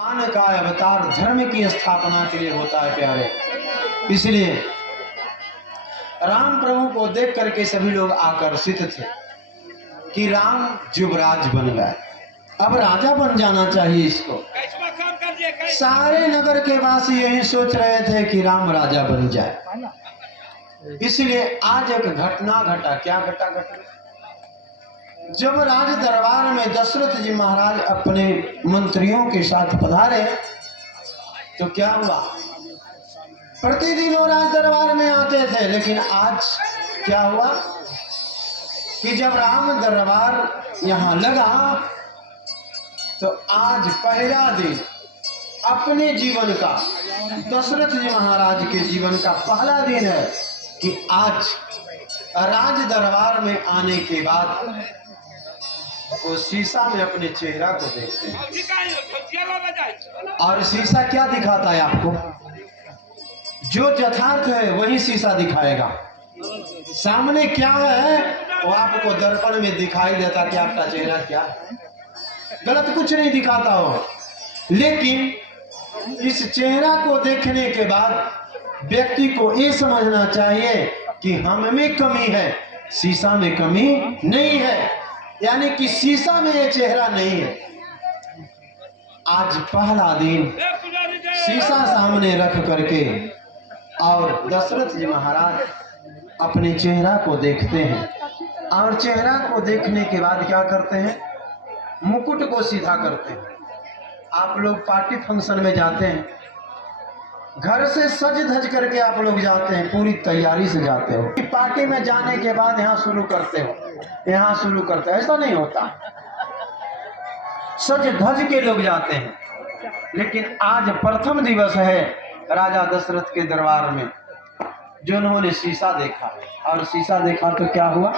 भगवान का अवतार धर्म की स्थापना के लिए होता है प्यारे। इसलिए राम प्रभु को देख करके सभी लोग आकर्षित थे कि राम युवराज बन गए, अब राजा बन जाना चाहिए इसको। सारे नगर के वासी यही सोच रहे थे कि राम राजा बन जाए। इसलिए आज एक घटना घटा। क्या घटा? जब राज दरबार में दशरथ जी महाराज अपने मंत्रियों के साथ पधारे तो क्या हुआ? प्रतिदिन वो राज दरबार में आते थे, लेकिन आज क्या हुआ कि जब राम दरबार यहाँ लगा तो आज पहला दिन अपने जीवन का, दशरथ जी महाराज के जीवन का पहला दिन है कि आज राज दरबार में आने के बाद वो शीशा में अपने चेहरा को देखते हैं। और शीशा क्या दिखाता है आपको? जो यथार्थ है वही शीशा दिखाएगा। सामने क्या है वो आपको दर्पण में दिखाई देता कि आपका चेहरा क्या है। गलत कुछ नहीं दिखाता हो, लेकिन इस चेहरा को देखने के बाद व्यक्ति को ये समझना चाहिए कि हम में कमी है, शीशा में कमी नहीं है। यानी कि शीशा में ये चेहरा नहीं है। आज पहला दिन शीशा सामने रख करके और दशरथ जी महाराज अपने चेहरा को देखते हैं और चेहरा को देखने के बाद क्या करते हैं? मुकुट को सीधा करते हैं। आप लोग पार्टी फंक्शन में जाते हैं, घर से सज धज करके आप लोग जाते हैं, पूरी तैयारी से जाते हो। पार्टी में जाने के बाद यहाँ शुरू करते हो, यहाँ शुरू करते हो, ऐसा नहीं होता। सज धज के लोग जाते हैं। लेकिन आज प्रथम दिवस है राजा दशरथ के दरबार में, जो उन्होंने शीशा देखा। और शीशा देखा तो क्या हुआ?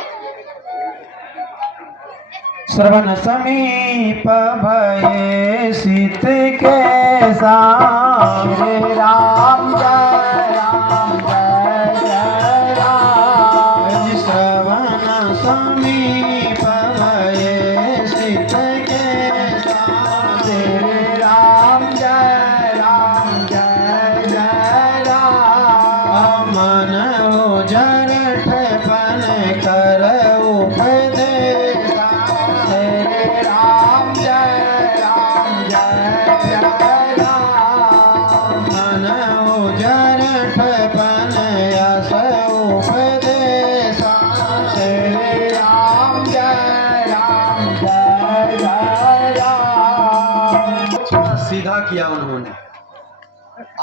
श्रवण समीप भये सीत के सामने राम जय राम जय जय राम। श्रवण समीप भये सीत के सामने राम जय राम जय जय राम। मन हो जरठ बन कर उपदेश राम जय राम जय जय राम। मन उजरठ बन यस उपदेश श्री राम जय राम जय जय राम। सीधा किया उन्होंने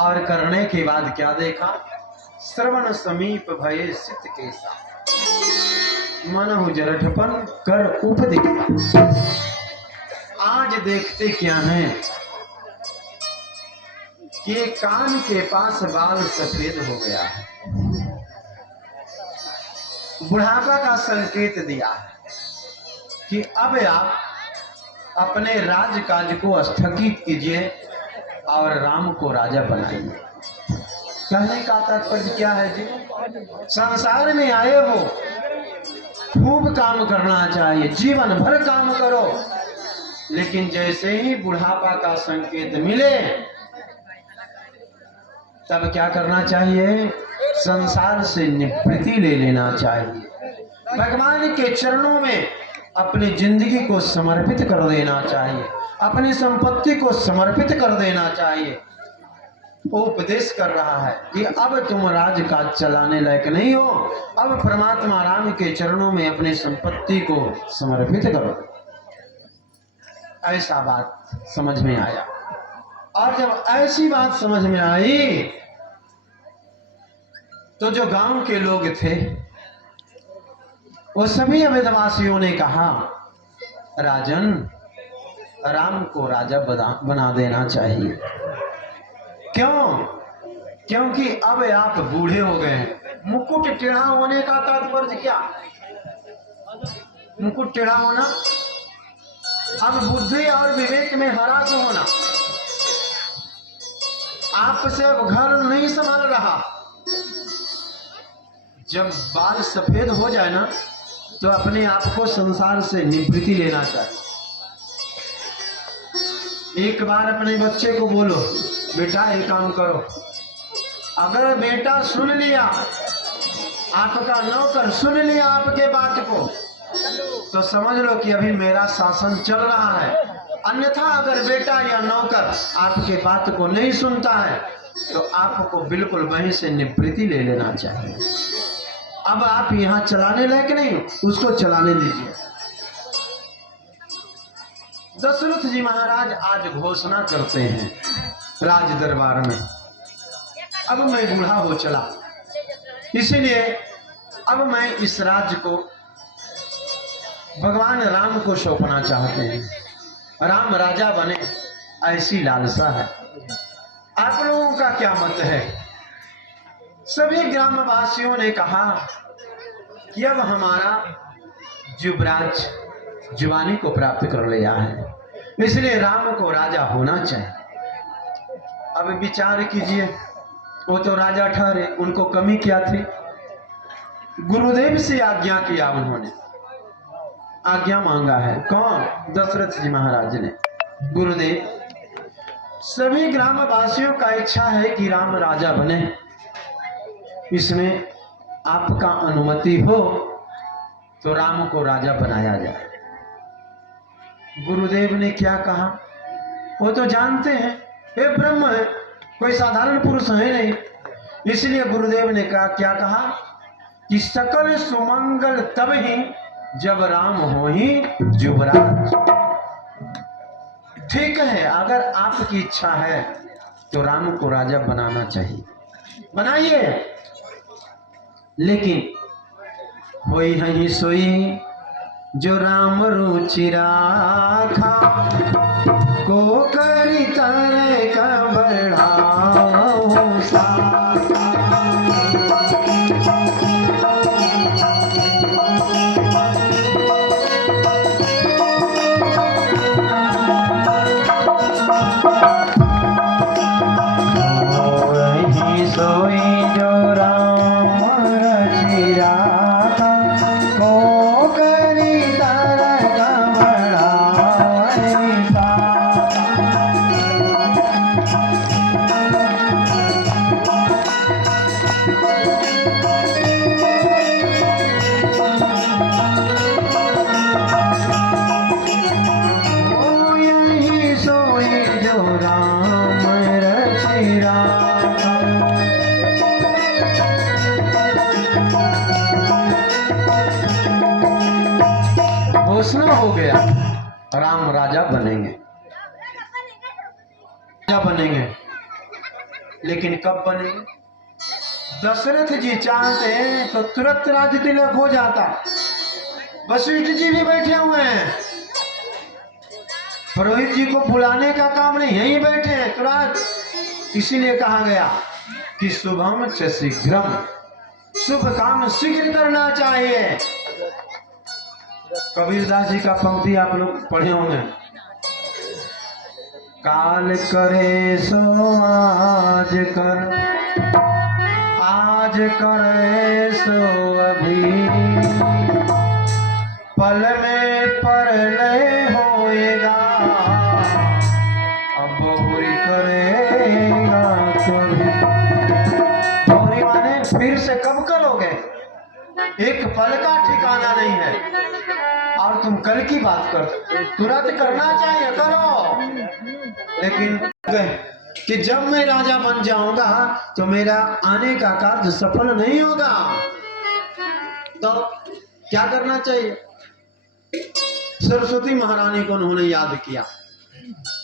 और करने के बाद क्या देखा? श्रवण समीप भये सित के साथ मन जरठपन कर उपदेश। आज देखते क्या है कि कान के पास बाल सफेद हो गया है, बुढ़ापा का संकेत दिया है कि अब आप अपने राजकाज को स्थगित कीजिए और राम को राजा बनाइए। कहने का तात्पर्य क्या है जी? संसार में आए हो, खूब काम करना चाहिए, जीवन भर काम करो, लेकिन जैसे ही बुढ़ापा का संकेत मिले तब क्या करना चाहिए? संसार से निवृत्ति ले लेना चाहिए। भगवान के चरणों में अपनी जिंदगी को समर्पित कर देना चाहिए, अपनी संपत्ति को समर्पित कर देना चाहिए। वो उपदेश कर रहा है कि अब तुम राजकाज चलाने लायक नहीं हो, अब परमात्मा राम के चरणों में अपनी संपत्ति को समर्पित करो। ऐसा बात समझ में आया। और जब ऐसी बात समझ में आई तो जो गांव के लोग थे वो सभी अवधवासियों ने कहा, राजन, राम को राजा बना देना चाहिए। क्यों? क्योंकि अब आप बूढ़े हो गए हैं। मुकुट टेढ़ा होने का तात्पर्य क्या? मुकुट टेढ़ा होना, अब बुद्धि और विवेक में हरास होना, आपसे अब घर नहीं संभाल रहा। जब बाल सफेद हो जाए ना तो अपने आप को संसार से निवृत्ति लेना चाहिए। एक बार अपने बच्चे को बोलो, बेटा ये काम करो। अगर बेटा सुन लिया, आपका नौकर सुन लिया आपके बात को, तो समझ लो कि अभी मेरा शासन चल रहा है। अन्यथा अगर बेटा या नौकर आपके बात को नहीं सुनता है तो आपको बिल्कुल वहीं से निवृत्ति ले लेना चाहिए। अब आप यहाँ चलाने लायक नहीं हो, उसको चलाने दीजिए। दशरथ जी महाराज आज घोषणा करते हैं राज दरबार में, अब मैं बूढ़ा हो चला, इसीलिए अब मैं इस राज्य को भगवान राम को सौंपना चाहते हैं। राम राजा बने ऐसी लालसा है। आप लोगों का क्या मत है? सभी ग्रामवासियों ने कहा कि अब हमारा युवराज जवानी को प्राप्त कर लिया है, इसलिए राम को राजा होना चाहिए। अब विचार कीजिए, वो तो राजा ठहरे, उनको कमी क्या थी? गुरुदेव से आज्ञा किया, उन्होंने आज्ञा मांगा है। कौन? दशरथ जी महाराज ने। गुरुदेव, सभी ग्रामवासियों का इच्छा है कि राम राजा बने, इसमें आपका अनुमति हो तो राम को राजा बनाया जाए। गुरुदेव ने क्या कहा? वो तो जानते हैं ये ब्रह्म है, कोई साधारण पुरुष है नहीं, इसलिए गुरुदेव ने कहा, क्या कहा कि सकल सुमंगल तब ही जब राम हो ही युवराज। ठीक है, अगर आपकी इच्छा है तो राम को राजा बनाना चाहिए, बनाइए, लेकिन होई है सोई जो राम रुचि राखा, को करी तरह का बढ़ाओ सा। घोषणा हो गया, राम राजा बनेंगे, राजा बनेंगे, लेकिन कब बनेंगे? दशरथ जी चाहते हैं तो तुरंत राज तिलक हो जाता। वशिष्ठ जी भी बैठे हुए हैं, पुरोहित जी को बुलाने का काम नहीं, यहीं बैठे हैं तुरंत। इसीलिए कहा गया कि शुभम च शीघ्रम, शुभ काम शीघ्र करना चाहिए। कबीरदास जी का पंक्ति आप लोग पढ़े होंगे, काल करे सो आज कर, आज करे सो अभी, पल में परलय होएगा, अब बहुरी करेगा कभी। बहुरी माने फिर से कब करोगे? एक पल का ठिकाना नहीं है, और तुम कल की बात कर, तुरंत करना चाहिए, करो। लेकिन कि जब मैं राजा बन जाऊंगा तो मेरा आने का कार्य सफल नहीं होगा, तो क्या करना चाहिए? सरस्वती महारानी को उन्होंने याद किया।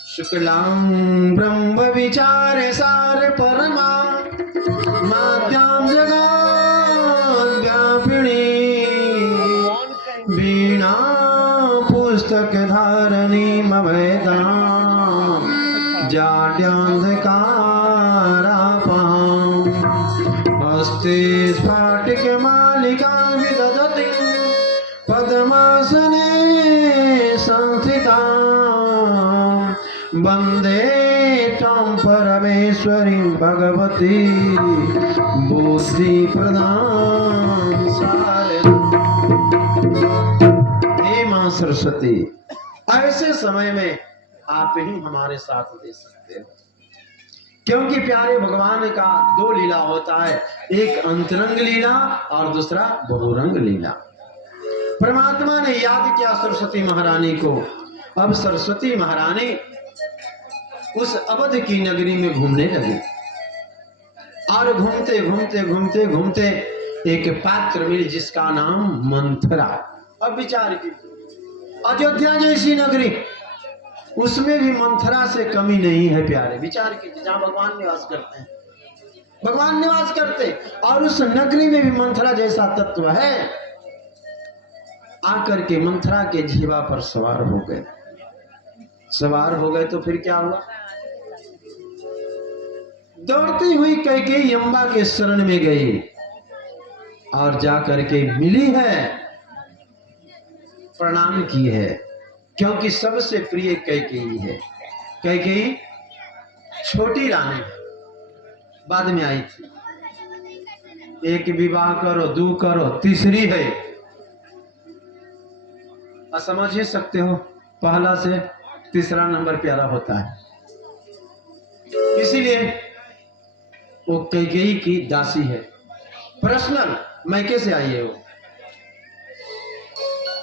शुक्लां ब्रह्म विचार सार परमा, मात्यां जगत् व्यापिनी, वीणा पुस्तक धारणी मभयतां, जाड्यांधकारापां, हस्ते स्फाटिक मालिका विदधति, पद्मासने संस्थितां, वन्दे त्वां परमेश्वरीं भगवती बुद्धि प्रदां सारथिं। हे मां सरस्वती, ऐसे समय में आप ही हमारे साथ दे सकते हो, क्योंकि प्यारे भगवान का दो लीला होता है, एक अंतरंग लीला और दूसरा बहुरंग लीला। परमात्मा ने याद किया सरस्वती महारानी को। अब सरस्वती महारानी उस अवध की नगरी में घूमने लगी और घूमते घूमते घूमते घूमते एक पात्र मिली जिसका नाम मंथरा। अब विचार की, अयोध्या जैसी नगरी, उसमें भी मंथरा से कमी नहीं है प्यारे। विचार कीजिए, जहां भगवान निवास करते हैं, भगवान निवास करते, और उस नगरी में भी मंथरा जैसा तत्व है। आकर के मंथरा के जीवा पर सवार हो गए। सवार हो गए तो फिर क्या हुआ? दौड़ती हुई कैकेयी अम्बा के शरण में गई और जाकर के मिली है, प्रणाम की है, क्योंकि सबसे प्रिय कैकेयी है। कैकेयी छोटी रानी बाद में आई थी। एक विवाह करो, दो करो, तीसरी है। समझ ही सकते हो, पहला से तीसरा नंबर प्यारा होता है। इसीलिए वो कैकेयी की दासी है। पर्सनल मैके से आई है। वो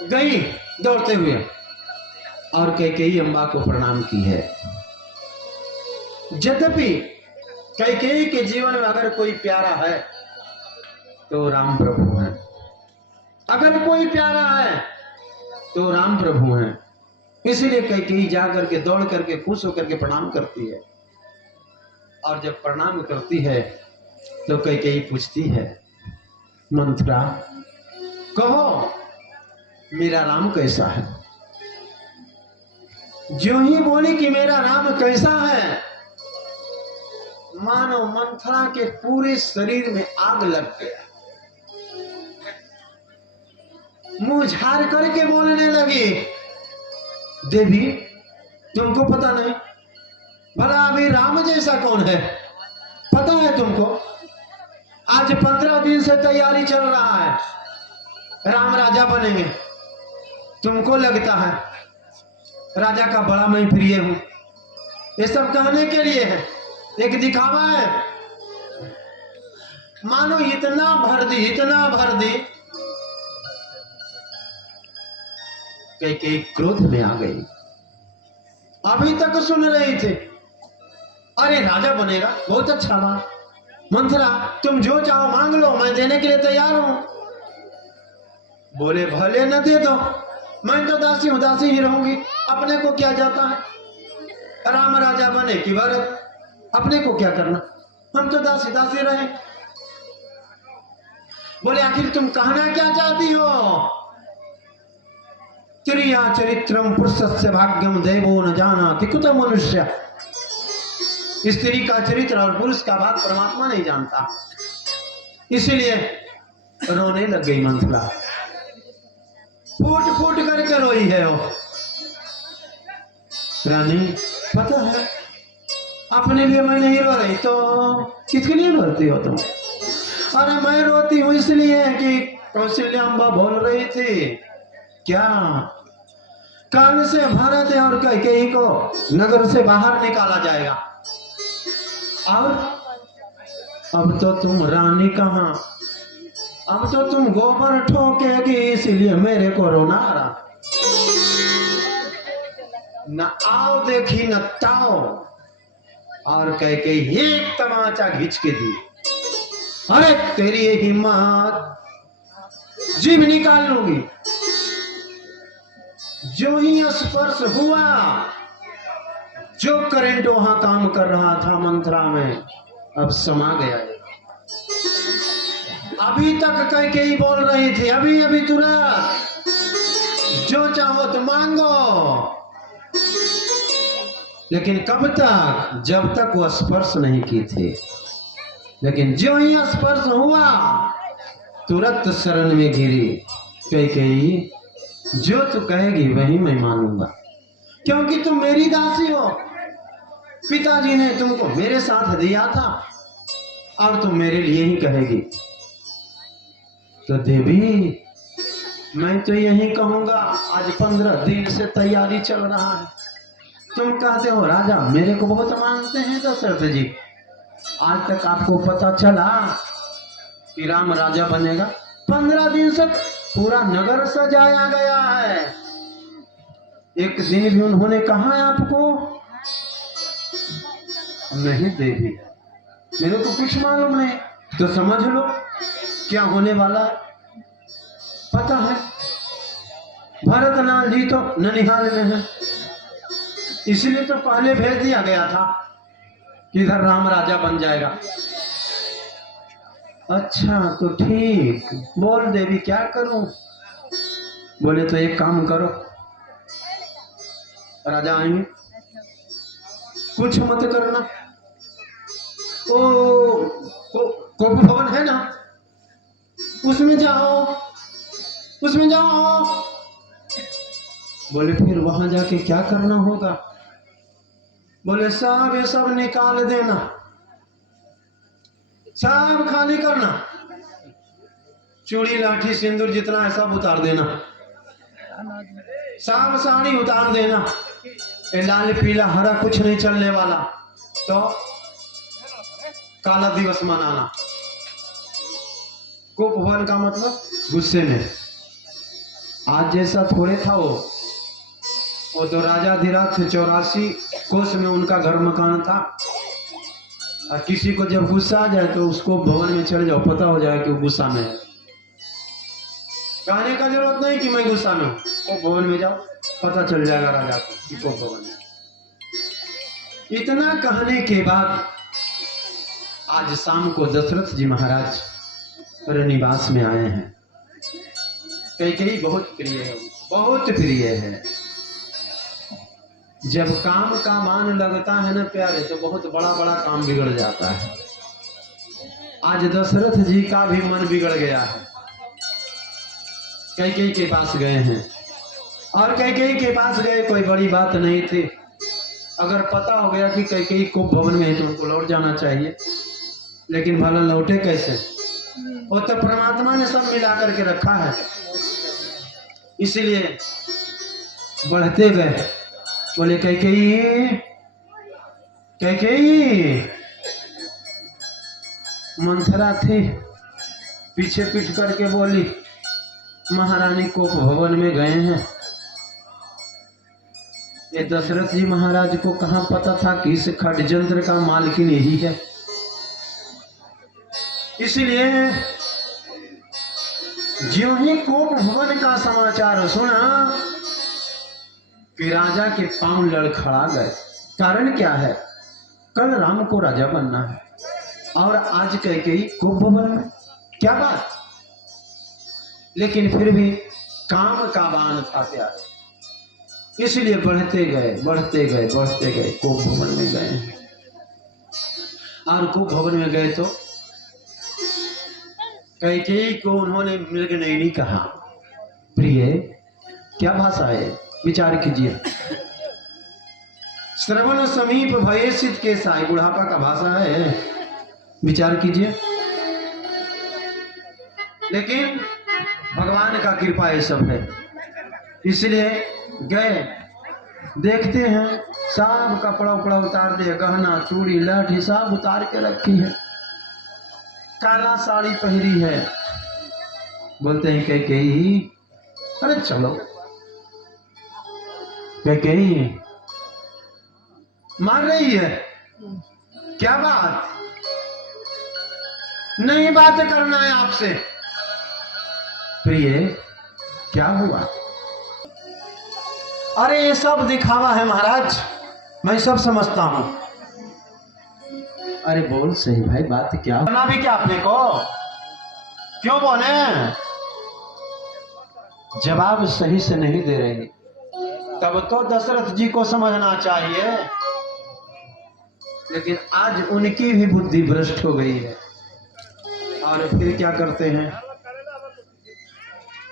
गई दौड़ते हुए और कैकेयी अम्बा को प्रणाम की है। यद्यपि कैकेयी के जीवन में अगर कोई प्यारा है तो राम प्रभु है, अगर कोई प्यारा है तो राम प्रभु हैं। इसीलिए कैकेयी जा करके दौड़ करके खुश होकर के प्रणाम करती है। और जब प्रणाम करती है तो कैकेयी पूछती है, मंथरा कहो मेरा राम कैसा है? जो ही बोली कि मेरा राम कैसा है, मानो मंथरा के पूरे शरीर में आग लग गया। मुंह झाड़ करके बोलने लगी, देवी तुमको पता नहीं भला अभी राम जैसा कौन है? पता है तुमको? आज 15 दिन से तैयारी चल रहा है, राम राजा बनेंगे। तुमको लगता है राजा का बड़ा मैं प्रिय हूं? ये सब कहने के लिए है, एक दिखावा है। मानो इतना भर दी, इतना भर दी कैकेयी क्रोध में आ गई। अभी तक सुन रही थे, अरे राजा बनेगा, बहुत अच्छा बात। मंथरा तुम जो चाहो मांग लो, मैं देने के लिए तैयार हूं। बोले भले न दे दो, मैं तो दासी हूं, दासी ही रहूंगी, अपने को क्या जाता है? राम राजा बने कि भरत, अपने को क्या करना, हम तो दासी दासी रहे। बोले आखिर तुम कहना क्या चाहती हो? त्रिया चरित्रम पुरुषस्य भाग्यम देवो न जानाति कुत मनुष्य। स्त्री का चरित्र और पुरुष का भाग परमात्मा नहीं जानता। इसीलिए रोने लग गई मंथरा, फूट फूट करके रोई है वो। रानी पता है अपने लिए मैं नहीं रो रही तो किसके लिए रोती हो तुम? अरे मैं रोती हूं इसलिए कि कौशल्याम्बा बोल रही थी क्या कान से भरत और कैकेयी को नगर से बाहर निकाला जाएगा। और अब तो तुम रानी कहां, अब तो तुम गोबर ठोकेगी, इसीलिए मेरे को रोना आ रहा। न आओ देखी न ताओ। और कैकेयी एक तमाचा घिंच के दी, अरे तेरी ये हिम्मत, जीभ निकाल लूंगी। जो ही स्पर्श हुआ, जो करंट वहां काम कर रहा था मंथरा में, अब समा गया। अभी तक कैकेयी बोल रही थी, अभी अभी तुरंत जो चाहो तो मांगो, लेकिन कब तक? जब तक वो स्पर्श नहीं की थी। लेकिन जो ही स्पर्श हुआ तुरंत शरण में गिरी। कैकेयी जो तू कहेगी वही मैं मानूंगा, क्योंकि तुम मेरी दासी हो। पिताजी ने तुमको मेरे साथ दिया था और तुम मेरे लिए ही कहेगी। तो देवी मैं तो यही कहूंगा, आज 15 दिन से तैयारी चल रहा है, तुम कहते हो राजा मेरे को बहुत मानते हैं दशरथ जी, आज तक आपको पता चला कि राम राजा बनेगा? 15 दिन से पूरा नगर सजाया गया है, एक दिन भी उन्होंने कहा है आपको? नहीं देवी, मेरे को कुछ मालूम नहीं। तो समझ लो क्या होने वाला है। पता है भरतलाल जी तो ननिहाल में है, इसलिए तो पहले भेज दिया गया था कि इधर राम राजा बन जाएगा। अच्छा तो ठीक, बोल देवी क्या करूं? बोले तो एक काम करो, राजा आएंगे, कुछ मत करना। कोप भवन है ना, उसमें जाओ, उसमें जाओ। बोले फिर वहां जाके क्या करना होगा? बोले सब ये सब निकाल देना, सब खाली करना, चूड़ी लाठी सिंदूर जितना है सब उतार देना, सब साड़ी उतार देना, लाल पीला हरा कुछ नहीं चलने वाला, तो काला दिवस मनाना। कोप भवन का मतलब गुस्से में। आज जैसा थोड़े था वो तो राजा धीराज थे, 84 कोस में उनका घर मकान था, और किसी को जब गुस्सा आ जाए तो उसको भवन में चले जाओ, पता हो जाए कि वो गुस्सा में है। कहने का जरूरत नहीं कि मैं गुस्सा में हूं, कोप भवन में जाओ, पता चल जाएगा राजा को कि कोप भवन है। इतना कहने के बाद आज शाम को दशरथ जी महाराज निवास में आए हैं। कैकेयी बहुत प्रिय है, बहुत प्रिय है। जब काम का मान लगता है ना प्यारे, तो बहुत बड़ा बड़ा काम बिगड़ जाता है। आज दशरथ जी का भी मन बिगड़ गया है, कैकेयी के पास गए हैं। और कैकेयी के पास गए कोई बड़ी बात नहीं थी, अगर पता हो गया कि कैकेयी को भवन में है तो उनको लौट जाना चाहिए, लेकिन भला लौटे कैसे? वो तो परमात्मा ने सब मिला करके रखा है, इसलिए बढ़ते गए। बोले कैकेयी, कैकेयी। मंथरा थी, पीछे पीट करके बोली महारानी को भवन में गए हैं। ये दशरथ जी महाराज को कहां पता था कि इस षड्यंत्र का मालकिन यही है, इसलिए ज्यों ही कोप भवन का समाचार सुना कि राजा के पांव लड़खड़ा गए। कारण क्या है? कल राम को राजा बनना है और आज कैकेयी कोप भवन में, क्या बात? लेकिन फिर भी काम का बान था प्यार, इसलिए बढ़ते गए, बढ़ते गए, बढ़ते गए, कोप भवन में गए। और कोप भवन में गए तो कैकेयी को उन्होंने मृगनयनी कहा। प्रिय क्या भाषा है, विचार कीजिए। श्रवण समीप भयसित के साय, बुढ़ापा का भाषा है, विचार कीजिए। लेकिन भगवान का कृपा ये सब है, इसलिए गए। देखते हैं सब कपड़ा उपड़ा उतार दिए, गहना चूड़ी लाठी सब उतार के रखी है, काला साड़ी पहरी है। बोलते हैं कैकेयी, अरे चलो। कैकेयी मान रही है, क्या बात? नहीं बात करना है आपसे। प्रिय क्या हुआ? अरे ये सब दिखावा है महाराज, मैं सब समझता हूं। अरे बोल सही भाई, बात क्या? करना भी क्या अपने को? क्यों बोले? जवाब सही से नहीं दे रही, तब तो दशरथ जी को समझना चाहिए। लेकिन आज उनकी भी बुद्धि भ्रष्ट हो गई है। और फिर क्या करते हैं?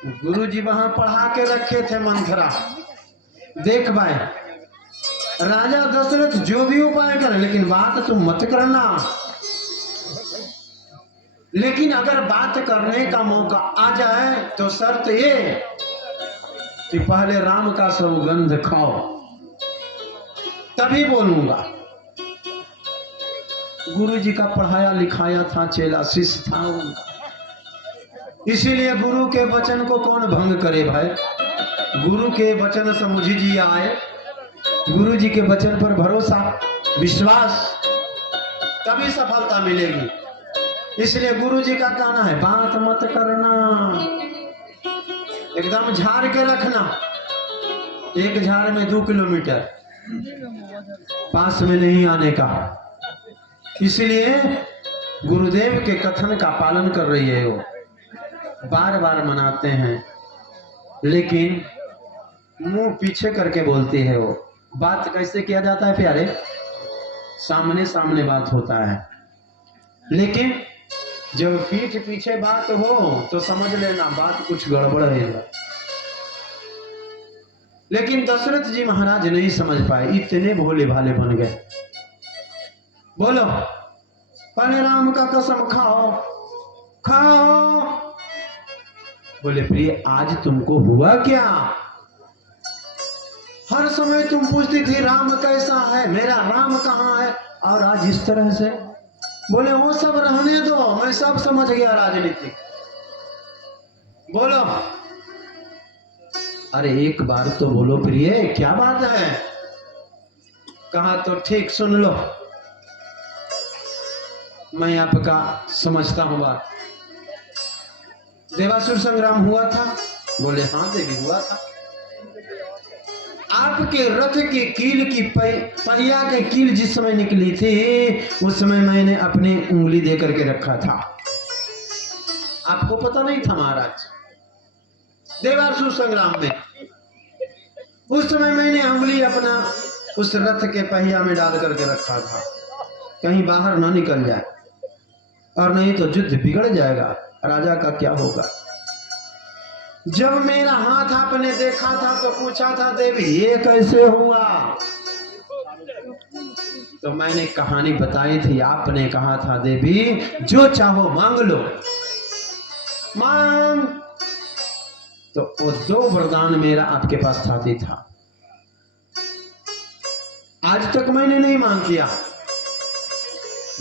गुरु जी वहां पढ़ा के रखे थे मंथरा, देख भाई राजा दशरथ जो भी उपाय करे, लेकिन बात तुम मत करना। लेकिन अगर बात करने का मौका आ जाए तो शर्त ये कि पहले राम का सौगंध खाओ, तभी बोलूंगा। गुरु जी का पढ़ाया लिखाया था चेला, शिष्य था उनका, इसीलिए गुरु के वचन को कौन भंग करे भाई। गुरु के वचन समझ जी आए, गुरु जी के वचन पर भरोसा विश्वास, तभी सफलता मिलेगी। इसलिए गुरु जी का कहना है बात मत करना, एकदम झाड़ के रखना। एक झाड़ में 2 किलोमीटर, पास में नहीं आने का। इसलिए गुरुदेव के कथन का पालन कर रही है वो, बार बार मनाते हैं, लेकिन मुंह पीछे करके बोलती है वो। बात कैसे किया जाता है प्यारे? सामने सामने बात होता है, लेकिन जब पीठ पीछे बात हो तो समझ लेना बात कुछ गड़बड़ है। लेकिन दशरथ जी महाराज नहीं समझ पाए, इतने भोले भाले बन गए। बोलो, पहले राम का कसम खाओ खाओ। बोले प्रिय आज तुमको हुआ क्या? हर समय तुम पूछती थी राम कैसा है, मेरा राम कहाँ है, और आज इस तरह से। बोले वो सब रहने दो, मैं सब समझ गया राजनीति। बोलो, अरे एक बार तो बोलो प्रिय क्या बात है? कहा तो ठीक सुन लो, मैं आपका समझता हूं बात। देवासुर संग्राम हुआ था? बोले हाँ देवी हुआ था। आपके रथ की कील की पहिया के कील जिस समय निकली थी उस समय मैंने अपनी उंगली दे करके रखा था। आपको पता नहीं था महाराज? देवासुर संग्राम में उस समय मैंने उंगली अपना उस रथ के पहिया में डाल करके रखा था, कहीं बाहर ना निकल जाए, और नहीं तो युद्ध बिगड़ जाएगा, राजा का क्या होगा। जब मेरा हाथ आपने देखा था तो पूछा था देवी ये कैसे हुआ? तो मैंने कहानी बताई थी, आपने कहा था देवी जो चाहो मांग लो, मांग। तो वो 2 वरदान मेरा आपके पास छाती था, आज तक मैंने नहीं मांग किया।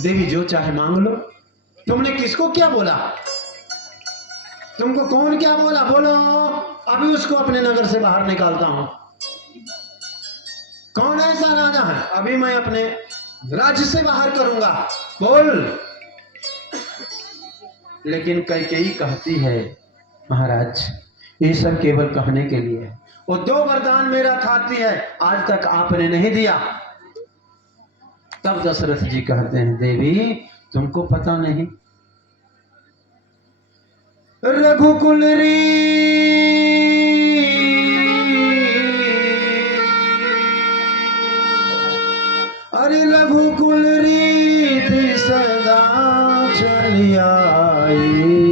देवी जो चाहे मांग लो। तुमने किसको क्या बोला? तुमको कौन क्या बोला? बोलो, अभी उसको अपने नगर से बाहर निकालता हूं। कौन ऐसा राजा है? अभी मैं अपने राज्य से बाहर करूंगा, बोल। लेकिन कैकेयी कहती है महाराज ये सब केवल कहने के लिए है, वो 2 वरदान मेरा खाती है, आज तक आपने नहीं दिया। तब दशरथ जी कहते हैं देवी तुमको पता नहीं, रघुकुल री अरे रघुकुल रीति सदा चली आई,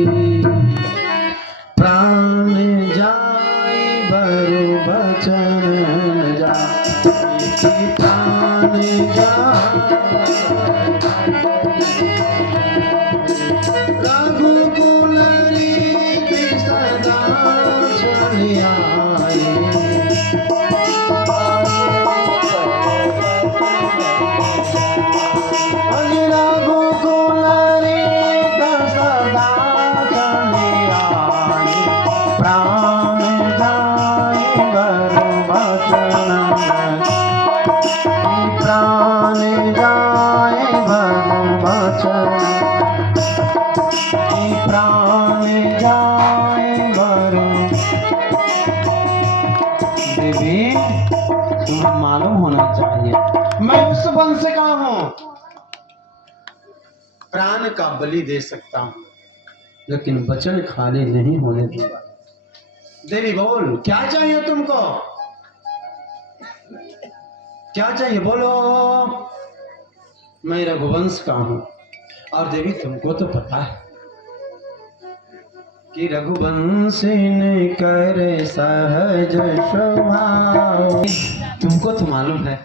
प्राण जाए बरु बचन न जाए, प्राण जाए रघुकुल रीति सदा चली आई। मालूम होना चाहिए मैं उस वंश का हूं, प्राण का बलि दे सकता हूं, लेकिन वचन खाली नहीं होने दूंगा। देवी बोल क्या चाहिए तुमको? क्या चाहिए बोलो? मैं रघुवंश का हूं, और देवी तुमको तो पता है कि रघुवंशी कर सहज स्वभाव। तुमको तो मालूम है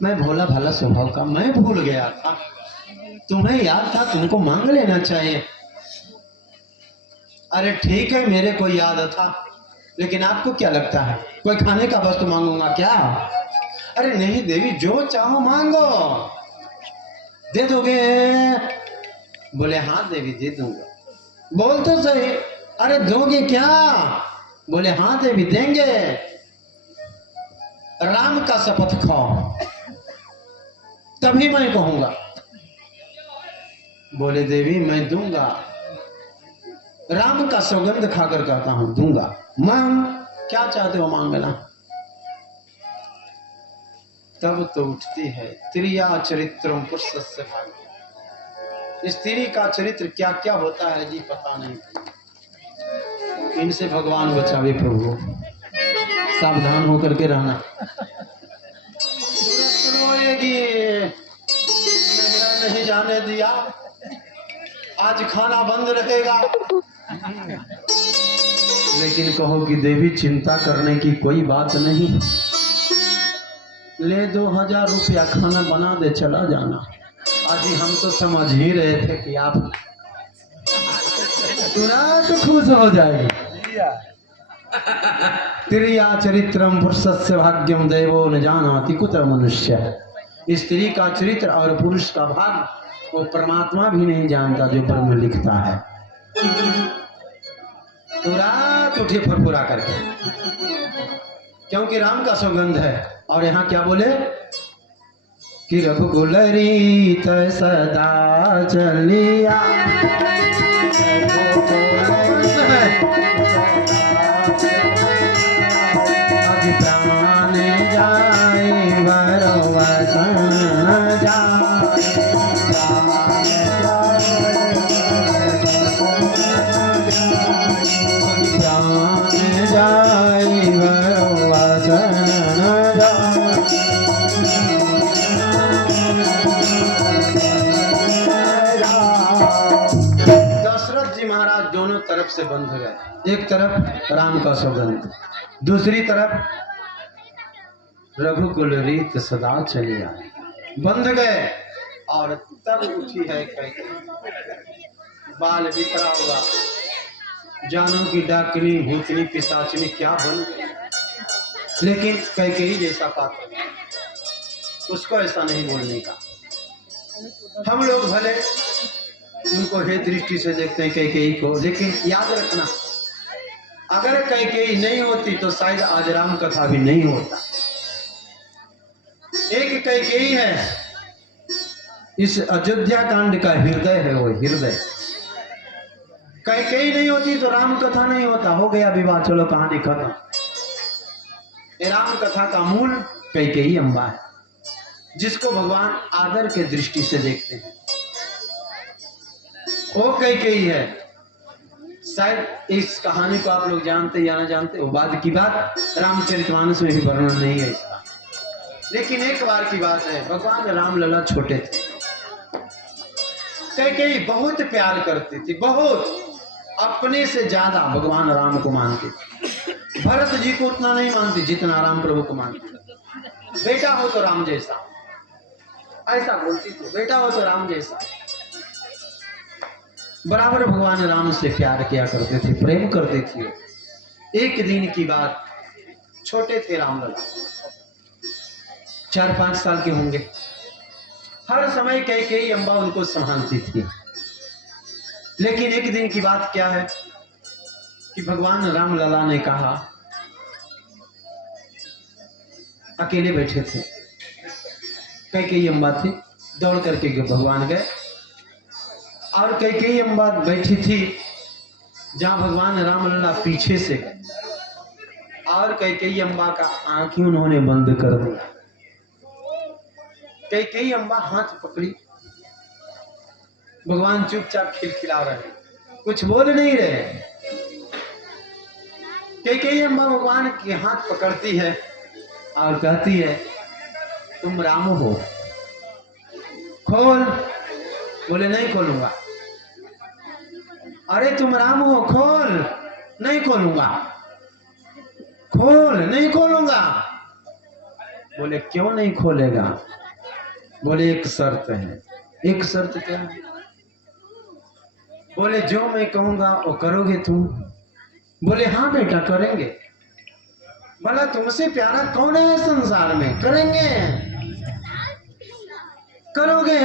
मैं भोला भाला स्वभाव का, मैं भूल गया था, तुम्हें याद था, तुमको मांग लेना चाहिए। अरे ठीक है मेरे को याद था, लेकिन आपको क्या लगता है कोई खाने का वस्तु मांगूंगा क्या? अरे नहीं देवी, जो चाहो मांगो, दे दोगे? बोले हाँ देवी दे दूंगा। बोल तो सही, अरे दोगे क्या? बोले हाँ देवी देंगे। राम का शपथ खाओ तभी मैं कहूंगा। बोले देवी मैं दूंगा, राम का सौगंध खाकर कहता हूं दूंगा। मांग, क्या चाहते हो मांग लेना। तब तो उठती है, त्रिया चरित्रम पुरुषस्य भाग्य। स्त्री का चरित्र क्या क्या होता है जी पता नहीं, इनसे भगवान बचावे प्रभु, सावधान होकर के रहना। नहीं जाने दिया, आज खाना बंद रहेगा। लेकिन कहो कि देवी चिंता करने की कोई बात नहीं, ले 2000 रुपया खाना बना दे चला जाना। आज हम तो समझ ही रहे थे कि आप तुरंत खुश हो जाएगी। त्रिया चरित्रम पुरुषस्य भाग्यम देवो न जानाति कुत्र मनुष्य। स्त्री का चरित्र और पुरुष का भाग्य वो परमात्मा भी नहीं जानता जो ब्रह्म लिखता है। तुरंत उठे फुरफुरा करके, क्योंकि राम का सौगंध है। और यहाँ क्या बोले कि रघुकुल रीत सदा चलिया, आज प्राण जाए वरो वचन जाए, प्राण जाए वरो वचन जाए। दशरथ जी महाराज दोनों तरफ से बंध गए, एक तरफ राम का सौगंध, दूसरी तरफ रघुकुल रीत सदा चली आए, बंध गए। और तब उठी है कैकेयी, बाल बिखरा हुआ, जानों की डाकनी भूतनी पिशाचनी क्या बन गई। लेकिन कैकेयी जैसा पात्र, उसको ऐसा नहीं बोलने का। हम लोग भले उनको हे दृष्टि से देखते हैं कैकेयी को, लेकिन याद रखना अगर कैकेयी नहीं होती तो शायद आज राम कथा भी नहीं होता। एक कैकेयी है, इस अयोध्या कांड का हृदय है, वो हृदय। कैकेयी नहीं होती तो राम कथा नहीं होता, हो गया विवाह, चलो कहानी खत्म। ये राम कथा का मूल कैकेयी अम्बा है, जिसको भगवान आदर के दृष्टि से देखते हैं, वो कैकेयी है। शायद इस कहानी को आप लोग जानते या ना जानते, वो बाद की बात, रामचरितमानस में भी वर्णन नहीं है इसका। लेकिन एक बार की बात है, भगवान राम लला छोटे थे, कैकेयी बहुत प्यार करती थी, बहुत, अपने से ज्यादा भगवान राम को मानती थी। भरत जी को उतना नहीं मानती जितना राम प्रभु को मानती। बेटा हो तो राम जैसा, ऐसा बोलती थी, बेटा हो तो राम जैसा। बराबर भगवान राम से प्यार किया करते थे, प्रेम करते थे। एक दिन की बात, छोटे थे रामलला, 4-5 साल के होंगे। हर समय कैकेयी अम्बा उनको संभालती थी। लेकिन एक दिन की बात क्या है कि भगवान रामलला ने कहा, अकेले बैठे थे, कैकेयी अम्बा थी, दौड़ करके भगवान गए। और कैकेयी अम्बा बैठी थी जहां भगवान रामलला पीछे से गए, और कैकेयी अम्बा का आंखें उन्होंने बंद कर दिया। कैकेयी अम्बा हाथ पकड़ी, भगवान चुपचाप खिलखिला रहे, कुछ बोल नहीं रहे। कैकेयी अम्बा भगवान के हाथ पकड़ती है और कहती है, तुम राम हो, खोल। बोले नहीं खोलूंगा। अरे तुम राम हो, खोल। नहीं खोलूंगा। खोल। नहीं खोलूंगा। बोले क्यों नहीं खोलेगा? बोले एक शर्त है। एक शर्त क्या है? बोले जो मैं कहूंगा वो करोगे तुम? बोले हाँ बेटा करेंगे। भला तुमसे प्यारा कौन है संसार में? करेंगे, करोगे?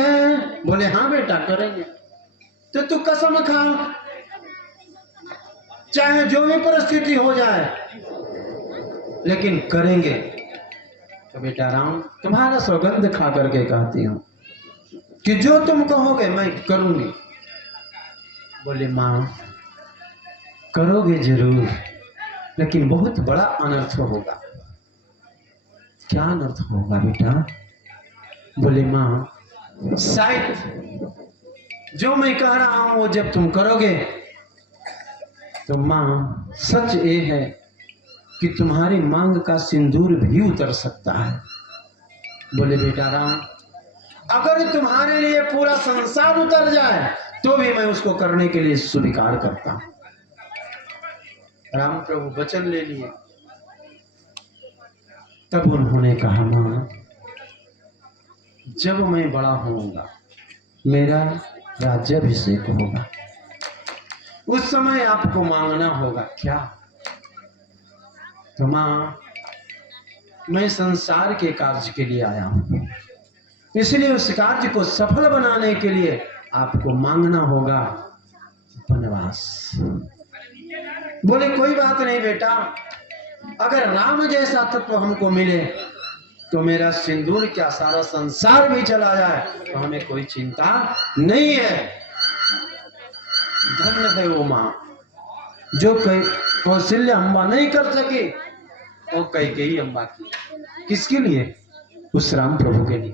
बोले हाँ बेटा करेंगे। तो तू कसम खा, चाहे जो भी परिस्थिति हो जाए, लेकिन करेंगे। तो बेटा राम, तुम्हारा सौगंध खा करके कहती हूं कि जो तुम कहोगे मैं करूंगी। बोले मां, करोगे जरूर, लेकिन बहुत बड़ा अनर्थ होगा। क्या अनर्थ होगा बेटा? बोले मां, शायद जो मैं कह रहा हूं वो जब तुम करोगे तो मां, सच ये है कि तुम्हारी मांग का सिंदूर भी उतर सकता है। बोले बेटा राम, अगर तुम्हारे लिए पूरा संसार उतर जाए तो भी मैं उसको करने के लिए स्वीकार करता हूं। राम प्रभु वचन ले लिए। तब उन्होंने कहा मां, जब मैं बड़ा होऊंगा, मेरा राज्याभिषेक होगा, उस समय आपको मांगना होगा। क्या? तो मां, मैं संसार के कार्य के लिए आया हूं, इसलिए उस कार्य को सफल बनाने के लिए आपको मांगना होगा वनवास। बोले कोई बात नहीं बेटा, अगर राम जैसा तत्व हमको मिले तो मेरा सिंदूर क्या सारा संसार भी चला जाए तो हमें कोई चिंता नहीं है। धन्य है वो मां जो कौशल्य अम्बा नहीं कर सकी, वो कैकेयी अम्बा की। किसके लिए? उस राम प्रभु के लिए।